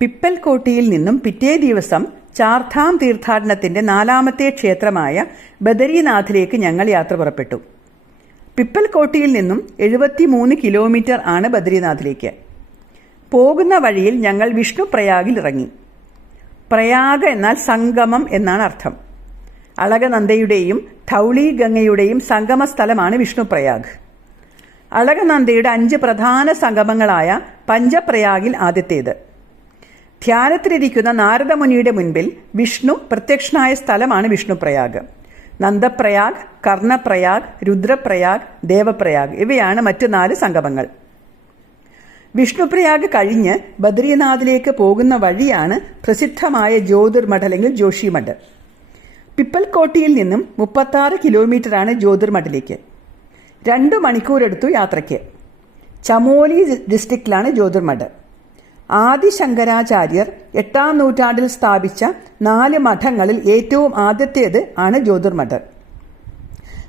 പിപ്പൽകോട്ടിയിൽ നിന്നും പിറ്റേ ദിവസം ചാർധാം തീർത്ഥാടനത്തിന്റെ നാലാമത്തെ ക്ഷേത്രമായ ബദരീനാഥിലേക്ക് ഞങ്ങൾ യാത്ര പുറപ്പെട്ടു. പിപ്പൽകോട്ടിയിൽ നിന്നും എഴുപത്തിമൂന്ന് കിലോമീറ്റർ ആണ് ബദരീനാഥിലേക്ക്. പോകുന്ന വഴിയിൽ ഞങ്ങൾ വിഷ്ണു പ്രയാഗിൽ ഇറങ്ങി. പ്രയാഗ എന്നാൽ സംഗമം എന്നാണ് അർത്ഥം. അളകനന്ദയുടെയും ധൗളി ഗംഗയുടെയും സംഗമ സ്ഥലമാണ് വിഷ്ണുപ്രയാഗ്. അളകനന്ദയുടെ അഞ്ച് പ്രധാന സംഗമങ്ങളായ പഞ്ചപ്രയാഗിൽ ആദ്യത്തേത്. ധ്യാനത്തിലിരിക്കുന്ന നാരദമുനിയുടെ മുൻപിൽ വിഷ്ണു പ്രത്യക്ഷനായ സ്ഥലമാണ് വിഷ്ണുപ്രയാഗ്. നന്ദപ്രയാഗ് കർണപ്രയാഗ് രുദ്രപ്രയാഗ് ദേവപ്രയാഗ് ഇവയാണ് മറ്റു നാല് സംഗമങ്ങൾ. വിഷ്ണുപ്രയാഗ് കഴിഞ്ഞ് ബദ്രീനാഥിലേക്ക് പോകുന്ന വഴിയാണ് പ്രസിദ്ധമായ ജ്യോതിർമഠ് അല്ലെങ്കിൽ ജോഷിമഠ്. പിപ്പൽകോട്ടിയിൽ നിന്നും മുപ്പത്താറ് കിലോമീറ്ററാണ് ജ്യോതിർമഠിലേക്ക്. രണ്ട് മണിക്കൂറെടുത്തു യാത്രയ്ക്ക്. ചമോലി ഡിസ്ട്രിക്റ്റിലാണ് ജ്യോതിർമഠ്. ആദിശങ്കരാചാര്യർ എട്ടാം നൂറ്റാണ്ടിൽ സ്ഥാപിച്ച നാല് മഠങ്ങളിൽ ഏറ്റവും ആദ്യത്തേത് ആണ് ജ്യോതിർമഠം.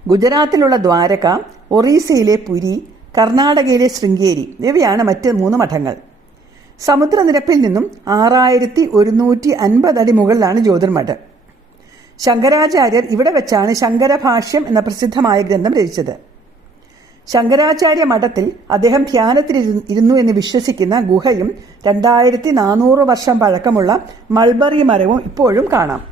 ഗുജറാത്തിലുള്ള ദ്വാരക ഒറീസയിലെ പുരി കർണാടകയിലെ ശൃംഗേരി ഇവയാണ് മറ്റ് മൂന്ന് മഠങ്ങൾ. സമുദ്രനിരപ്പിൽ നിന്നും ആറായിരത്തി ഒരുന്നൂറ്റി അൻപത് അടി മുകളിലാണ് ജ്യോതിർമഠം. ശങ്കരാചാര്യർ ഇവിടെ വെച്ചാണ് ശങ്കരഭാഷ്യം എന്ന പ്രസിദ്ധമായ ഗ്രന്ഥം രചിച്ചത്. ശങ്കരാചാര്യ മഠത്തിൽ അദ്ദേഹം ധ്യാനത്തിൽ ഇരുന്നു എന്ന് വിശ്വസിക്കുന്ന ഗുഹയും രണ്ടായിരത്തി നാനൂറ് വർഷം പഴക്കമുള്ള മൾബറി മരവും ഇപ്പോഴും കാണാം.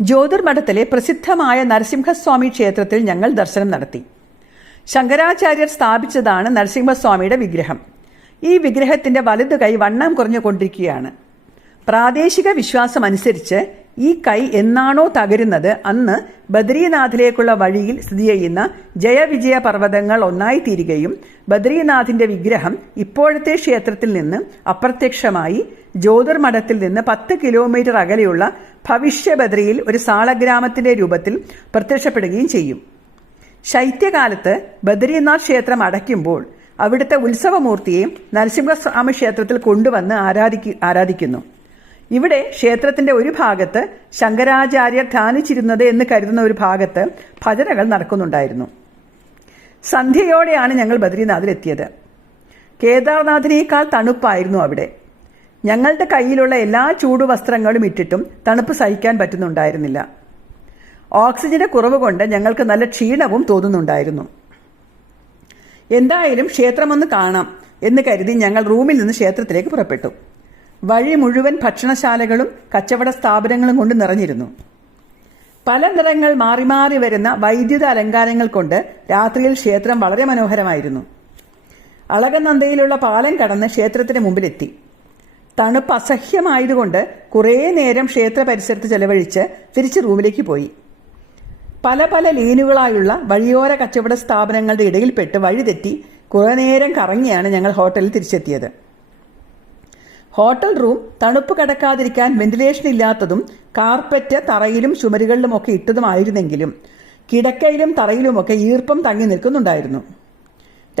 ജ്യോതിർമഠത്തിലെ പ്രസിദ്ധമായ നരസിംഹസ്വാമി ക്ഷേത്രത്തിൽ ഞങ്ങൾ ദർശനം നടത്തി. ശങ്കരാചാര്യർ സ്ഥാപിച്ചതാണ് നരസിംഹസ്വാമിയുടെ വിഗ്രഹം. ഈ വിഗ്രഹത്തിന്റെ വലതു കൈ വണ്ണം കുറഞ്ഞുകൊണ്ടിരിക്കുകയാണ്. പ്രാദേശിക വിശ്വാസം അനുസരിച്ച് ഈ കൈ എന്നാണോ തകരുന്നത്? അന്ന് ബദ്രീനാഥിലേക്കുള്ള വഴിയിൽ സ്ഥിതി ചെയ്യുന്ന ജയവിജയ പർവതങ്ങൾ ഒന്നായി തീരുകയും ബദ്രീനാഥിന്റെ വിഗ്രഹം ഇപ്പോഴത്തെ ക്ഷേത്രത്തിൽ നിന്ന് അപ്രത്യക്ഷമായി ജ്യോതിർമഠത്തിൽ നിന്ന് പത്ത് കിലോമീറ്റർ അകലെയുള്ള ഭവിഷ്യബദ്രിയിൽ ഒരു സാളഗ്രാമത്തിന്റെ രൂപത്തിൽ പ്രത്യക്ഷപ്പെടുകയും ചെയ്യും. ശൈത്യകാലത്ത് ബദ്രീനാഥ് ക്ഷേത്രം അടയ്ക്കുമ്പോൾ അവിടുത്തെ ഉത്സവമൂർത്തിയെ നരസിംഹസ്വാമി ക്ഷേത്രത്തിൽ കൊണ്ടുവന്ന് ആരാധിക്കു ആരാധിക്കുന്നു. ഇവിടെ ക്ഷേത്രത്തിന്റെ ഒരു ഭാഗത്ത് ശങ്കരാചാര്യർ ധ്യാനിച്ചിരുന്നത് എന്ന് കരുതുന്ന ഒരു ഭാഗത്ത് ഭജനകൾ നടക്കുന്നുണ്ടായിരുന്നു. സന്ധ്യയോടെയാണ് ഞങ്ങൾ ബദ്രീനാഥിലെത്തിയത്. കേദാർനാഥിനേക്കാൾ തണുപ്പായിരുന്നു അവിടെ. ഞങ്ങളുടെ കയ്യിലുള്ള എല്ലാ ചൂടുവസ്ത്രങ്ങളും ഇട്ടിട്ടും തണുപ്പ് സഹിക്കാൻ പറ്റുന്നുണ്ടായിരുന്നില്ല. ഓക്സിജന്റെ കുറവ് കൊണ്ട് ഞങ്ങൾക്ക് നല്ല ക്ഷീണവും തോന്നുന്നുണ്ടായിരുന്നു. എന്തായാലും ക്ഷേത്രമൊന്ന് കാണാം എന്ന് കരുതി ഞങ്ങൾ റൂമിൽ നിന്ന് ക്ഷേത്രത്തിലേക്ക് പുറപ്പെട്ടു. വഴി മുഴുവൻ ഭക്ഷണശാലകളും കച്ചവട സ്ഥാപനങ്ങളും കൊണ്ട് നിറഞ്ഞിരുന്നു. പല നിറങ്ങൾ മാറി മാറി വരുന്ന വൈദ്യുത അലങ്കാരങ്ങൾ കൊണ്ട് രാത്രിയിൽ ക്ഷേത്രം വളരെ മനോഹരമായിരുന്നു. അളകനന്ദയിലുള്ള പാലം കടന്ന് ക്ഷേത്രത്തിന് മുമ്പിലെത്തി. തണുപ്പ് അസഹ്യമായതുകൊണ്ട് കുറേ നേരം ക്ഷേത്ര പരിസരത്ത് ചെലവഴിച്ച് തിരിച്ച് റൂമിലേക്ക് പോയി. പല പല ലീനുകളായുള്ള വഴിയോര കച്ചവട സ്ഥാപനങ്ങളുടെ ഇടയിൽപ്പെട്ട് വഴിതെറ്റി കുറേ നേരം കറങ്ങിയാണ് ഞങ്ങൾ ഹോട്ടലിൽ തിരിച്ചെത്തിയത്. ഹോട്ടൽ റൂം തണുപ്പ് കടക്കാതിരിക്കാൻ വെന്റിലേഷൻ ഇല്ലാത്തതും കാർപ്പറ്റ് തറയിലും ചുമരുകളിലും ഒക്കെ ഇട്ടതുമായിരുന്നെങ്കിലും കിടക്കയിലും തറയിലുമൊക്കെ ഈർപ്പം തങ്ങി നിൽക്കുന്നുണ്ടായിരുന്നു.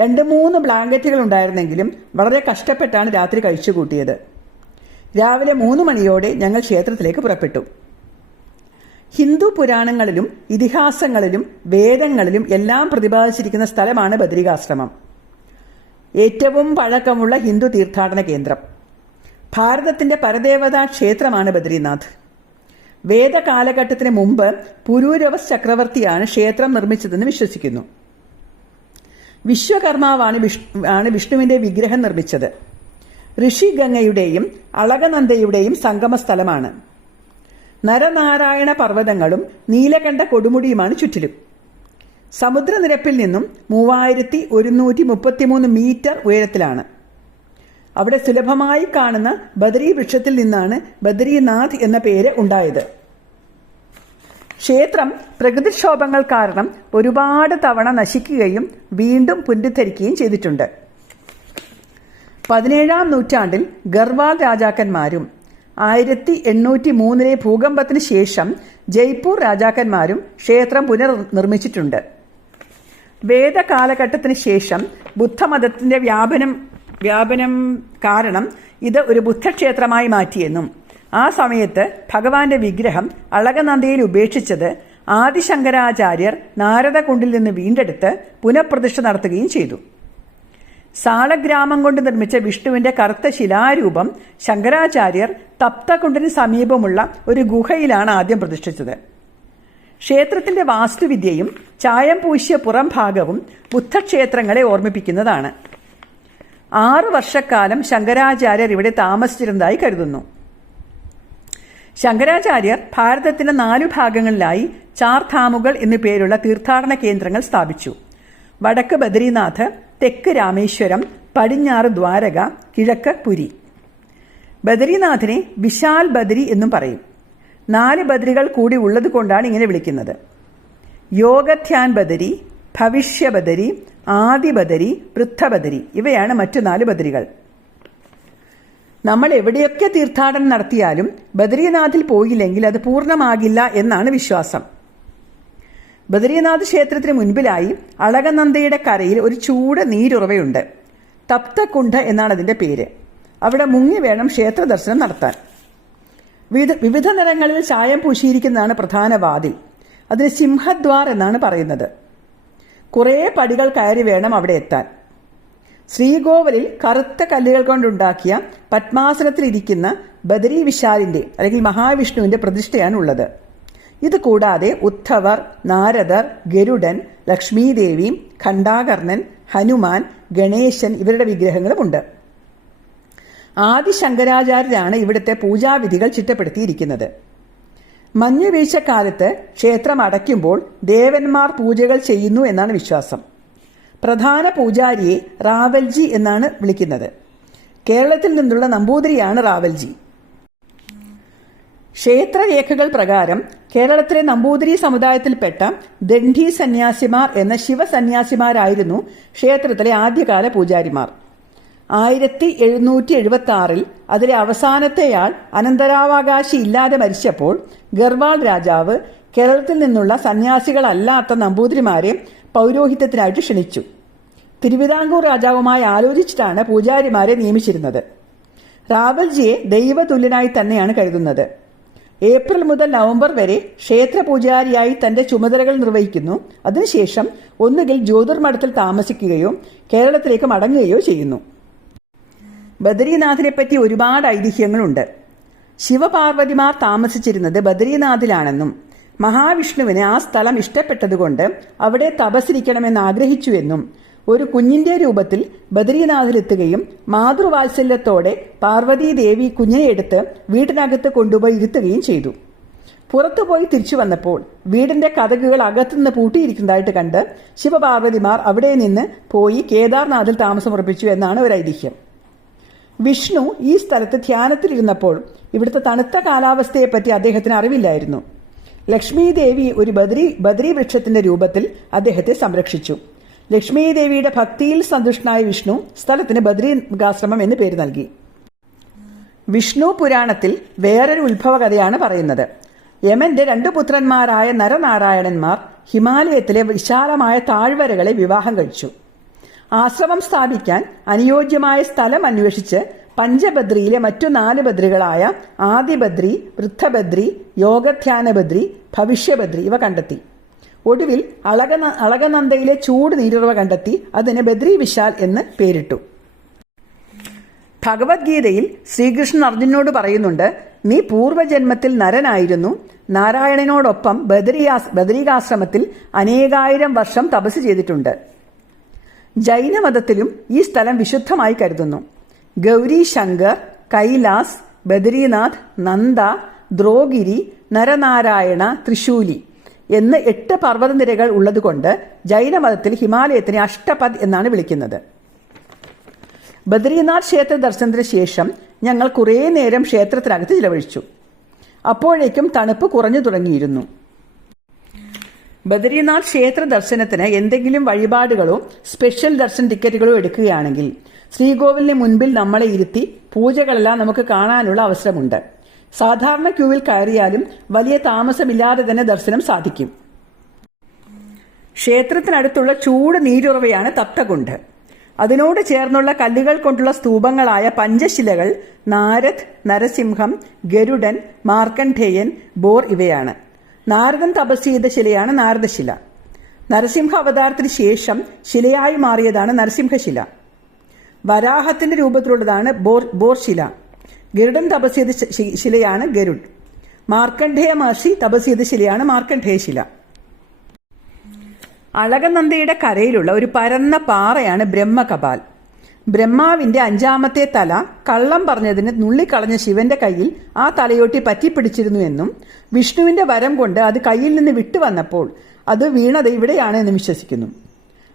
രണ്ട് മൂന്ന് ബ്ലാങ്കറ്റുകൾ ഉണ്ടായിരുന്നെങ്കിലും വളരെ കഷ്ടപ്പെട്ടാണ് രാത്രി കഴിച്ചു കൂട്ടിയത്. രാവിലെ മൂന്ന് മണിയോടെ ഞങ്ങൾ ക്ഷേത്രത്തിലേക്ക് പുറപ്പെട്ടു. ഹിന്ദു പുരാണങ്ങളിലും ഇതിഹാസങ്ങളിലും വേദങ്ങളിലും എല്ലാം പ്രതിപാദിച്ചിരിക്കുന്ന സ്ഥലമാണ് ബദ്രികാശ്രമം. ഏറ്റവും പഴക്കമുള്ള ഹിന്ദു തീർത്ഥാടന കേന്ദ്രം. ഭാരതത്തിന്റെ പരദേവതാ ക്ഷേത്രമാണ് ബദ്രീനാഥ്. വേദകാലഘട്ടത്തിന് മുമ്പ് പുരൂരവസ് ചക്രവർത്തിയാണ് ക്ഷേത്രം നിർമ്മിച്ചതെന്ന് വിശ്വസിക്കുന്നു. വിശ്വകർമാവാണ് വിഷ്ണു ആണ് വിഷ്ണുവിന്റെ വിഗ്രഹം നിർമ്മിച്ചത്. ഋഷി ഋഷിഗംഗയുടെയും അളകനന്ദയുടെയും സംഗമ സ്ഥലമാണ് നരനാരായണ പർവതങ്ങളും നീലകണ്ഠ കൊടുമുടിയുമാണ് ചുറ്റിലും. സമുദ്രനിരപ്പിൽ നിന്നും മൂവായിരത്തി ഒരുന്നൂറ്റി മുപ്പത്തിമൂന്ന് മീറ്റർ ഉയരത്തിലാണ്. അവിടെ സുലഭമായി കാണുന്ന ബദരി വൃക്ഷത്തിൽ നിന്നാണ് ബദരിനാഥ് എന്ന പേര് ഉണ്ടായത്. ക്ഷേത്രം പ്രകൃതിക്ഷോഭങ്ങൾ കാരണം ഒരുപാട് തവണ നശിക്കുകയും വീണ്ടും പുനരുദ്ധരിക്കുകയും ചെയ്തിട്ടുണ്ട്. പതിനേഴാം നൂറ്റാണ്ടിൽ ഗർവാൾ രാജാക്കന്മാരും ആയിരത്തി എണ്ണൂറ്റി മൂന്നിലെ ഭൂകമ്പത്തിന് ശേഷം ജയ്പൂർ രാജാക്കന്മാരും ക്ഷേത്രം പുനർനിർമ്മിച്ചിട്ടുണ്ട്. വേദകാലഘട്ടത്തിന് ശേഷം ബുദ്ധമതത്തിന്റെ വ്യാപനം വ്യാപനം കാരണം ഇത് ഒരു ബുദ്ധക്ഷേത്രമായി മാറ്റിയെന്നും ആ സമയത്ത് ഭഗവാന്റെ വിഗ്രഹം അളകനന്ദയിൽ ഉപേക്ഷിച്ചത് ആദിശങ്കരാചാര്യർ നാരദകുണ്ടിൽ നിന്ന് വീണ്ടെടുത്ത് പുനഃപ്രതിഷ്ഠ നടത്തുകയും ചെയ്തു. സാളഗ്രാമം കൊണ്ട് നിർമ്മിച്ച വിഷ്ണുവിന്റെ കറുത്ത ശിലാരൂപം ശങ്കരാചാര്യർ തപ്തകുണ്ടിന് സമീപമുള്ള ഒരു ഗുഹയിലാണ് ആദ്യം പ്രതിഷ്ഠിച്ചത്. ക്ഷേത്രത്തിന്റെ വാസ്തുവിദ്യയും ചായം പൂശിയ പുറം ഭാഗവും ബുദ്ധക്ഷേത്രങ്ങളെ ഓർമ്മിപ്പിക്കുന്നതാണ്. ആറു വർഷക്കാലം ശങ്കരാചാര്യർ ഇവിടെ താമസിച്ചിരുന്നതായി കരുതുന്നു. ശങ്കരാചാര്യർ ഭാരതത്തിന്റെ നാലു ഭാഗങ്ങളിലായി ചാർധാമുകൾ എന്നു പേരുള്ള തീർത്ഥാടന കേന്ദ്രങ്ങൾ സ്ഥാപിച്ചു. വടക്ക് ബദരീനാഥ് തെക്ക് രാമേശ്വരം പടിഞ്ഞാറ് ദ്വാരക കിഴക്ക് പുരി. ബദരീനാഥിനെ വിശാൽ ബദരി എന്നും പറയും. നാല് ബദരികൾ കൂടി ഉള്ളത് കൊണ്ടാണ് ഇങ്ങനെ വിളിക്കുന്നത്. യോഗധ്യാൻ ബദരി ഭവിഷ്യ ബദരി ആദി ബദരി വൃദ്ധബദരി ഇവയാണ് മറ്റു നാല് ബദരികൾ. നമ്മൾ എവിടെയൊക്കെ തീർത്ഥാടനം നടത്തിയാലും ബദരീനാഥിൽ പോയില്ലെങ്കിൽ അത് പൂർണമാകില്ല എന്നാണ് വിശ്വാസം. ബദരീനാഥ് ക്ഷേത്രത്തിന് മുൻപിലായി അളകനന്ദയുടെ കരയിൽ ഒരു ചൂട് നീരുറവയുണ്ട്. തപ്തകുണ്ഠ എന്നാണ് അതിന്റെ പേര്. അവിടെ മുങ്ങി വേണം ക്ഷേത്ര ദർശനം നടത്താൻ. വിവിധ വിവിധ നിറങ്ങളിൽ ചായം പൂശിയിരിക്കുന്നതാണ് പ്രധാന വാതിൽ. അതിന് സിംഹദ്വാർ എന്നാണ് പറയുന്നത്. കുറേ പടികൾ കയറി വേണം അവിടെ എത്താൻ. ശ്രീകോവിലിൽ കറുത്ത കല്ലുകൾ കൊണ്ടുണ്ടാക്കിയ പത്മാസനത്തിലിരിക്കുന്ന ബദരി വിശാലിന്റെ അല്ലെങ്കിൽ മഹാവിഷ്ണുവിന്റെ പ്രതിഷ്ഠയാണ് ഉള്ളത് ഇത് കൂടാതെ ഉദ്ധവർ നാരദർ ഗരുഡൻ ലക്ഷ്മീദേവി ഖണ്ഡാകർണൻ ഹനുമാൻ ഗണേശൻ ഇവരുടെ വിഗ്രഹങ്ങളുമുണ്ട്. ആദി ശങ്കരാചാര്യരാണ് ഇവിടുത്തെ പൂജാവിധികൾ ചിട്ടപ്പെടുത്തിയിരിക്കുന്നത്. മഞ്ഞുവീഴ്ചക്കാലത്ത് ക്ഷേത്രം അടയ്ക്കുമ്പോൾ ദേവന്മാർ പൂജകൾ ചെയ്യുന്നു എന്നാണ് വിശ്വാസം. പ്രധാന പൂജാരിയെ റാവൽജി എന്നാണ് വിളിക്കുന്നത്. കേരളത്തിൽ നിന്നുള്ള നമ്പൂതിരിയാണ് റാവൽജി. ക്ഷേത്രരേഖകൾ പ്രകാരം കേരളത്തിലെ നമ്പൂതിരി സമുദായത്തിൽപ്പെട്ട ദണ്ഡി സന്യാസിമാർ എന്ന ശിവസന്യാസിമാരായിരുന്നു ക്ഷേത്രത്തിലെ ആദ്യകാല പൂജാരിമാർ. ആയിരത്തി എഴുന്നൂറ്റി എഴുപത്തി ആറിൽ അതിലെ അവസാനത്തെയാൾ അനന്തരാവകാശി ഇല്ലാതെ മരിച്ചപ്പോൾ ഗർവാൾ രാജാവ് കേരളത്തിൽ നിന്നുള്ള സന്യാസികളല്ലാത്ത നമ്പൂതിരിമാരെ പൗരോഹിത്യത്തിനായിട്ട് ക്ഷണിച്ചു. തിരുവിതാംകൂർ രാജാവുമായി ആലോചിച്ചിട്ടാണ് പൂജാരിമാരെ നിയമിച്ചിരുന്നത്. റാവൽജിയെ ദൈവതുല്യനായി തന്നെയാണ് കരുതുന്നത്. ഏപ്രിൽ മുതൽ നവംബർ വരെ ക്ഷേത്ര പൂജാരിയായി തന്റെ ചുമതലകൾ നിർവഹിക്കുന്നു. അതിനുശേഷം ഒന്നുകിൽ ജ്യോതിർമഠത്തിൽ താമസിക്കുകയോ കേരളത്തിലേക്ക് മടങ്ങുകയോ ചെയ്യുന്നു. ബദരീനാഥിനെ പറ്റി ഒരുപാട് ഐതിഹ്യങ്ങളുണ്ട്. ശിവപാർവതിമാർ താമസിച്ചിരുന്നത് ബദരീനാഥിലാണെന്നും മഹാവിഷ്ണുവിന് ആ സ്ഥലം ഇഷ്ടപ്പെട്ടതുകൊണ്ട് അവിടെ തപസ്സിരിക്കണമെന്ന് ആഗ്രഹിച്ചുവെന്നും ഒരു കുഞ്ഞിന്റെ രൂപത്തിൽ ബദരീനാഥിലെത്തുകയും മാതൃവാത്സല്യത്തോടെ പാർവതീദേവി കുഞ്ഞിനെ എടുത്ത് വീടിനകത്ത് കൊണ്ടുപോയി ഇരുത്തുകയും ചെയ്തു. പുറത്തുപോയി തിരിച്ചു വന്നപ്പോൾ വീടിന്റെ കഥകുകൾ അകത്തുനിന്ന് പൂട്ടിയിരിക്കുന്നതായിട്ട് കണ്ട് ശിവപാർവതിമാർ അവിടെ നിന്ന് പോയി കേദാർനാഥിൽ താമസമുറപ്പിച്ചു എന്നാണ് ഒരു ഐതിഹ്യം വിഷ്ണു ഈ സ്ഥലത്ത് ധ്യാനത്തിലിരുന്നപ്പോൾ ഇവിടുത്തെ തണുത്ത കാലാവസ്ഥയെപ്പറ്റി അദ്ദേഹത്തിന് അറിവില്ലായിരുന്നു. ലക്ഷ്മി ദേവി ഒരു ബദ്രി ബദ്രി വൃക്ഷത്തിന്റെ രൂപത്തിൽ അദ്ദേഹത്തെ സംരക്ഷിച്ചു. ലക്ഷ്മി ദേവിയുടെ ഭക്തിയിൽ സന്തുഷ്ടനായ വിഷ്ണു സ്ഥലത്തിന് ബദ്രി മൃഗാശ്രമം എന്ന് പേര് നൽകി. വിഷ്ണു പുരാണത്തിൽ വേറൊരു ഉത്ഭവ കഥയാണ് പറയുന്നത്. യമന്റെ രണ്ടു പുത്രന്മാരായ നരനാരായണന്മാർ ഹിമാലയത്തിലെ വിശാലമായ താഴ്വരകളെ വിവാഹം കഴിച്ചു. ആശ്രമം സ്ഥാപിക്കാൻ അനുയോജ്യമായ സ്ഥലം അന്വേഷിച്ച് പഞ്ചബദ്രിയിലെ മറ്റു നാല് ബദ്രികളായ ആദിബദ്രി വൃദ്ധബദ്രി യോഗധ്യാനബദ്രി ഭവിഷ്യബദ്രി ഇവ കണ്ടെത്തി. ഒടുവിൽ അളകന അളകനന്ദയിലെ ചൂട് നീരുറവ കണ്ടെത്തി അതിന് ബദ്രി വിശാൽ എന്ന് പേരിട്ടു. ഭഗവത്ഗീതയിൽ ശ്രീകൃഷ്ണൻ അർജുനോട് പറയുന്നുണ്ട് നീ പൂർവജന്മത്തിൽ നരനായിരുന്നു. നാരായണനോടൊപ്പം ബദരിയാസ് ബദരികാശ്രമത്തിൽ അനേകായിരം വർഷം തപസ് ചെയ്തിട്ടുണ്ട്. ജൈനമതത്തിലും ഈ സ്ഥലം വിശുദ്ധമായി കരുതുന്നു. ഗൗരി ശങ്കർ കൈലാസ് ബദ്രീനാഥ് നന്ദ ദ്രോഗിരി നരനാരായണ തൃശൂലി എന്ന് എട്ട് പർവതനിരകൾ ഉള്ളതുകൊണ്ട് ജൈനമതത്തിൽ ഹിമാലയത്തിനെ അഷ്ടപദ് എന്നാണ് വിളിക്കുന്നത്. ബദ്രീനാഥ് ക്ഷേത്ര ദർശനത്തിന് ശേഷം ഞങ്ങൾ കുറേ നേരം ക്ഷേത്രത്തിനകത്ത് ചിലവഴിച്ചു. അപ്പോഴേക്കും തണുപ്പ് കുറഞ്ഞു തുടങ്ങിയിരുന്നു. ബദ്രീനാഥ് ക്ഷേത്ര ദർശനത്തിന് എന്തെങ്കിലും വഴിപാടുകളോ സ്പെഷ്യൽ ദർശൻ ടിക്കറ്റുകളോ എടുക്കുകയാണെങ്കിൽ ശ്രീകോവിലിന് മുൻപിൽ നമ്മളെ ഇരുത്തി പൂജകളെല്ലാം നമുക്ക് കാണാനുള്ള അവസരമുണ്ട്. സാധാരണ ക്യൂവിൽ കയറിയാലും വലിയ താമസമില്ലാതെ തന്നെ ദർശനം സാധിക്കും. ക്ഷേത്രത്തിനടുത്തുള്ള ചൂട് നീരുറവയാണ് തപ്തകുണ്ട്. അതിനോട് ചേർന്നുള്ള കല്ലുകൾ കൊണ്ടുള്ള സ്തൂപങ്ങളായ പഞ്ചശിലകൾ നാരദ് നരസിംഹം ഗരുഡൻ മാർക്കണ്ഠേയൻ ബോർ ഇവയാണ്. നാരദൻ തപസ് ചെയ്ത ശിലയാണ് നാരദശില. നരസിംഹ അവതാരത്തിന് ശേഷം ശിലയായി മാറിയതാണ് നരസിംഹശില. വരാഹത്തിന്റെ രൂപത്തിലുള്ളതാണ് ബോർ ബോർശില. ഗരുഡൻ തപസ് ചെയ്ത ശിലയാണ് ഗരുഡ്. മാർക്കണ്ഡേയ മഹർഷി തപസ് ചെയ്ത ശിലയാണ് മാർക്കണ്ഡേയ ശില. അളകനന്ദയുടെ കരയിലുള്ള ഒരു പരന്ന പാറയാണ് ബ്രഹ്മകപാൽ. ബ്രഹ്മാവിന്റെ അഞ്ചാമത്തെ തല കള്ളം പറഞ്ഞതിന് നുള്ളിക്കളഞ്ഞ ശിവന്റെ കയ്യിൽ ആ തലയോട്ടി പറ്റിപ്പിടിച്ചിരുന്നു എന്നും വിഷ്ണുവിന്റെ വരം കൊണ്ട് അത് കയ്യിൽ നിന്ന് വിട്ടുവന്നപ്പോൾ അത് വീണത് ഇവിടെയാണ് എന്ന് വിശ്വസിക്കുന്നു.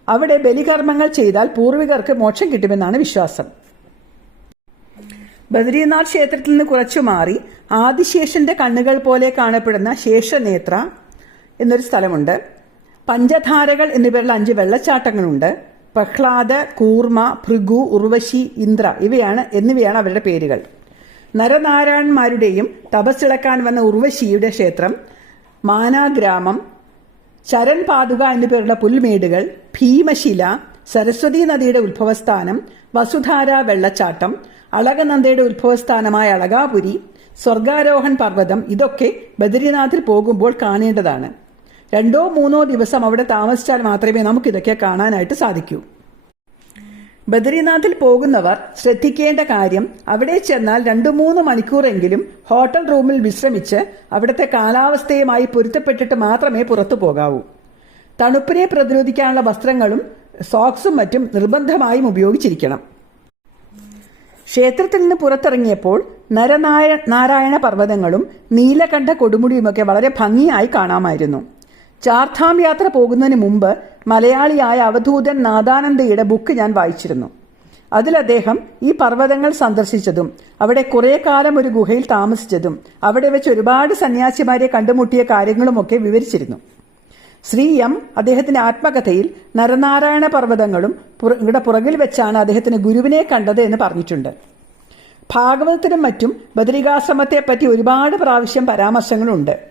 അവിടെ ബലികർമ്മങ്ങൾ ചെയ്താൽ പൂർവികർക്ക് മോക്ഷം കിട്ടുമെന്നാണ് വിശ്വാസം. ബദ്രീനാഥ് ക്ഷേത്രത്തിൽ നിന്ന് കുറച്ചു മാറി ആദിശേഷന്റെ കണ്ണുകൾ പോലെ കാണപ്പെടുന്ന ശേഷനേത്ര എന്നൊരു സ്ഥലമുണ്ട്. പഞ്ചധാരകൾ എന്നിവരുടെ അഞ്ച് വെള്ളച്ചാട്ടങ്ങളുണ്ട്. പ്രഹ്ലാദ കൂർമ ഭൃഗു ഉർവശി ഇന്ദ്ര ഇവയാണ് എന്നിവയാണ് അവരുടെ പേരുകൾ. നരനാരായണന്മാരുടെയും തപസ്സിളക്കാൻ വന്ന ഉർവശിയുടെ ക്ഷേത്രം മാനാഗ്രാമം ശരൺ പാതുക എന്നു പേരുള്ള പുൽമേടുകൾ ഭീമശില സരസ്വതി നദിയുടെ ഉത്ഭവസ്ഥാനം വസുധാര വെള്ളച്ചാട്ടം അളകനന്ദയുടെ ഉത്ഭവസ്ഥാനമായ അളകാപുരി സ്വർഗാരോഹൺ പർവതം ഇതൊക്കെ ബദ്രീനാഥിൽ പോകുമ്പോൾ കാണേണ്ടതാണ്. രണ്ടോ മൂന്നോ ദിവസം അവിടെ താമസിച്ചാൽ മാത്രമേ നമുക്കിതൊക്കെ കാണാനായിട്ട് സാധിക്കൂ. ബദ്രീനാഥിൽ പോകുന്നവർ ശ്രദ്ധിക്കേണ്ട കാര്യം അവിടെ ചെന്നാൽ രണ്ടു മൂന്ന് മണിക്കൂറെങ്കിലും ഹോട്ടൽ റൂമിൽ വിശ്രമിച്ച് അവിടുത്തെ കാലാവസ്ഥയുമായി പൊരുത്തപ്പെട്ടിട്ട് മാത്രമേ പുറത്തു പോകാവൂ. തണുപ്പിനെ പ്രതിരോധിക്കാനുള്ള വസ്ത്രങ്ങളും സോക്സും മറ്റും നിർബന്ധമായും ഉപയോഗിച്ചിരിക്കണം. ക്ഷേത്രത്തിൽ നിന്ന് പുറത്തിറങ്ങിയപ്പോൾ നരനായ നാരായണ പർവതങ്ങളും നീലകണ്ഠ കൊടുമുടിയുമൊക്കെ വളരെ ഭംഗിയായി കാണാമായിരുന്നു. ചാർധാം യാത്ര പോകുന്നതിന് മുമ്പ് മലയാളിയായ അവധൂതൻ നാദാനന്ദയുടെ ബുക്ക് ഞാൻ വായിച്ചിരുന്നു. അതിൽ അദ്ദേഹം ഈ പർവതങ്ങൾ സന്ദർശിച്ചതും അവിടെ കുറെ കാലം ഒരു ഗുഹയിൽ താമസിച്ചതും അവിടെ വെച്ച് ഒരുപാട് സന്യാസിമാരെ കണ്ടുമുട്ടിയ കാര്യങ്ങളുമൊക്കെ വിവരിച്ചിരുന്നു. ശ്രീ എം അദ്ദേഹത്തിന്റെ ആത്മകഥയിൽ നരനാരായണ പർവതങ്ങളും ഇവിടെ പുറകിൽ വെച്ചാണ് അദ്ദേഹത്തിന് ഗുരുവിനെ കണ്ടത് എന്ന് പറഞ്ഞിട്ടുണ്ട്. ഭാഗവതത്തിനും മറ്റും ബദരികാശ്രമത്തെപ്പറ്റി ഒരുപാട് പ്രാവശ്യം പരാമർശങ്ങളുണ്ട്.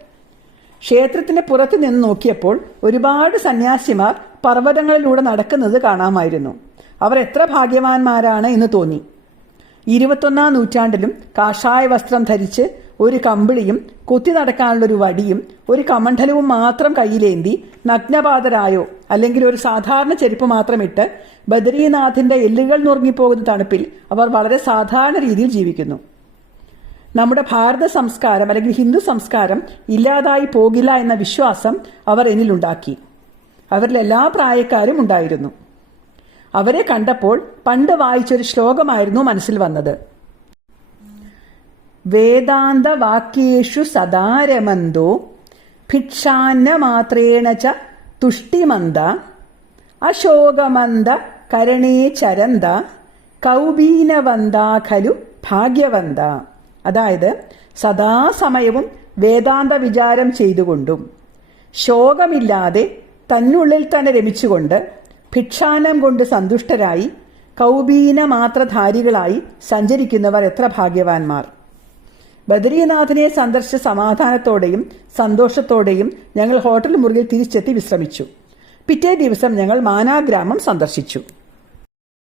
ക്ഷേത്രത്തിന് പുറത്ത് നിന്ന് നോക്കിയപ്പോൾ ഒരുപാട് സന്യാസിമാർ പർവതങ്ങളിലൂടെ നടക്കുന്നത് കാണാമായിരുന്നു. അവർ എത്ര ഭാഗ്യവാന്മാരാണ് എന്ന് തോന്നി. ഇരുപത്തൊന്നാം നൂറ്റാണ്ടിലും കാഷായ വസ്ത്രം ധരിച്ച് ഒരു കമ്പിളിയും കുത്തി നടക്കാനുള്ള ഒരു വടിയും ഒരു കമണ്ഡലവും മാത്രം കയ്യിലേന്തി നഗ്നപാതരായോ അല്ലെങ്കിൽ ഒരു സാധാരണ ചെരുപ്പ് മാത്രം ഇട്ട് ബദരീനാഥിന്റെ എല്ലുകൾ നുറുങ്ങിപ്പോകുന്ന തണുപ്പിൽ അവർ വളരെ സാധാരണ രീതിയിൽ ജീവിക്കുന്നു. നമ്മുടെ ഭാരത സംസ്കാരം അല്ലെങ്കിൽ ഹിന്ദു സംസ്കാരം ഇല്ലാതായി പോകില്ല എന്ന വിശ്വാസം അവർ എന്നിലുണ്ടാക്കി. അവരിൽ എല്ലാ പ്രായക്കാരും ഉണ്ടായിരുന്നു. അവരെ കണ്ടപ്പോൾ പണ്ട് വായിച്ചൊരു ശ്ലോകമായിരുന്നു മനസ്സിൽ വന്നത്. വേദാന്ത വാക്യേഷു സദാരമന്തോ ഭിക്ഷാന്ന മാത്രേണ ച തുഷ്ടിമന്ത അശോകമന്ത കരണേ ചരന്ത കൗബീനവന്ത ഖലു ഭാഗ്യവന്ത അതായത് സദാസമയവും വേദാന്ത വിചാരം ചെയ്തുകൊണ്ടും ശോകമില്ലാതെ തന്നുള്ളിൽ തന്നെ രമിച്ചുകൊണ്ട് ഭിക്ഷാനം കൊണ്ട് സന്തുഷ്ടരായി കൗബീന മാത്രധാരികളായി സഞ്ചരിക്കുന്നവർ എത്ര ഭാഗ്യവാന്മാർ. ബദരീനാഥിനെ സന്ദർശിച്ച സമാധാനത്തോടെയും സന്തോഷത്തോടെയും ഞങ്ങൾ ഹോട്ടൽ മുറിയിൽ തിരിച്ചെത്തി വിശ്രമിച്ചു. പിറ്റേ ദിവസം ഞങ്ങൾ മാനാഗ്രാമം സന്ദർശിച്ചു.